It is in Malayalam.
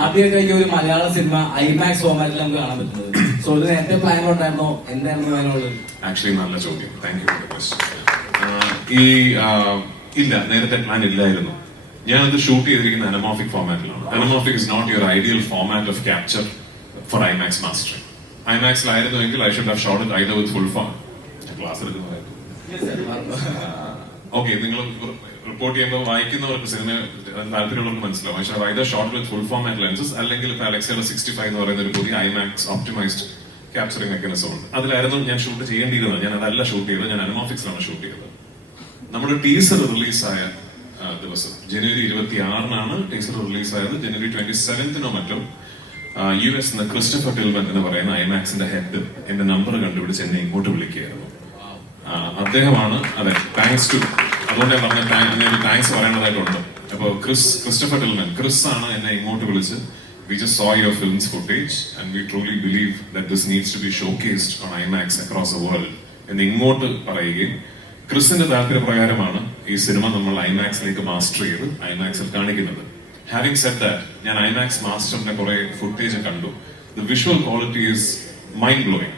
ആദ്യമായിട്ട് ഒരു മലയാള സിനിമ ഐമാക്സ് ഫോർമാറ്റിൽ നമുക്ക് കാണാൻ പറ്റുന്നത്. സോ ഇത് നേരത്തെ പ്ലാൻ ഉണ്ടായിരുന്നോ, എന്തായിരുന്നു അതിനുള്ളത്? ആക്ച്വലി നല്ല ചോദ്യം, thank you for the question. ഇല്ല, നേരത്തെ പ്ലാൻ ഇല്ലായിരുന്നു. ഞാനത് ഷൂട്ട് ചെയ്തിരിക്കുന്ന അനമോർഫിക് ഫോർമാറ്റിലാണ്. Anamorphic is not your ideal format of capture for IMAX mastering. ഐമാക്സിലായിരുന്നുവെങ്കിൽ I should have shot it either with full form. Glass എടുക്കുന്നതായിരുന്നു. ഓക്കെ, നിങ്ങൾ റിപ്പോർട്ട് ചെയ്യുമ്പോൾ വായിക്കുന്നവർക്ക് സിനിമ താല്പര്യമുള്ളവർക്ക് മനസ്സിലാവും. പക്ഷേ either shot with full format lenses അല്ലെങ്കിൽ ഇപ്പൊ അലക്സയുടെ 65 എന്ന് പറയുന്ന ഒരു പുതിയ ഐമാക്സ് ഓപ്റ്റിമൈസ്ഡ് ക്യാപ്ചറിംഗ് മെക്കാനിസം ഉണ്ട്. അതിലായിരുന്നു ഞാൻ ഷൂട്ട് ചെയ്യേണ്ടിയിരുന്നത്. ഞാൻ അതല്ല ഷൂട്ട് ചെയ്തത്, ഞാൻ അനമോർഫിക്സിലാണ് ഷൂട്ട് ചെയ്തത്. നമ്മുടെ ടീസർ റിലീസായ ദിവസം ജനുവരി 26-നാണ് ടീസർ റിലീസായത്. ജനുവരി 27-നോ മറ്റോ US ക്രിസ്റ്റഫർ ടിൽമൻ എന്ന് പറയുന്ന ഐമാക്സിന്റെ ഹെഡ് എന്റെ നമ്പർ കണ്ടുപിടിച്ച് എന്നെ ഇങ്ങോട്ട് വിളിക്കുകയായിരുന്നു. അദ്ദേഹമാണ്, അതെ, താങ്ക്സ് ടു, അതുകൊണ്ട് ഞാൻ പറഞ്ഞ താങ്ക്സ് പറയേണ്ടതായിട്ടുണ്ട്. അപ്പൊ ക്രിസ്റ്റഫർ ടിൽമൻ, ക്രിസ് ആണ് എന്നെ ഇങ്ങോട്ട് വിളിച്ച് we just saw your film's footage and we truly believe that this needs to be showcased on IMAX across the world എന്ന് ഇങ്ങോട്ട് പറയുകയും ക്രിസിന്റെ താല്പര്യപ്രകാരമാണ് ഈ സിനിമ നമ്മൾ ഐമാക്സിലേക്ക് മാസ്റ്റർ ചെയ്ത് ഐമാക്സിൽ കാണിക്കുന്നത്. ഹാവിംഗ് സെഡ് ദാറ്റ്, ഞാൻ ഐമാക്സ് മാസ്റ്ററിന്റെ കുറെ ഫുട്ടേജ് കണ്ടു. The visual quality is mind blowing.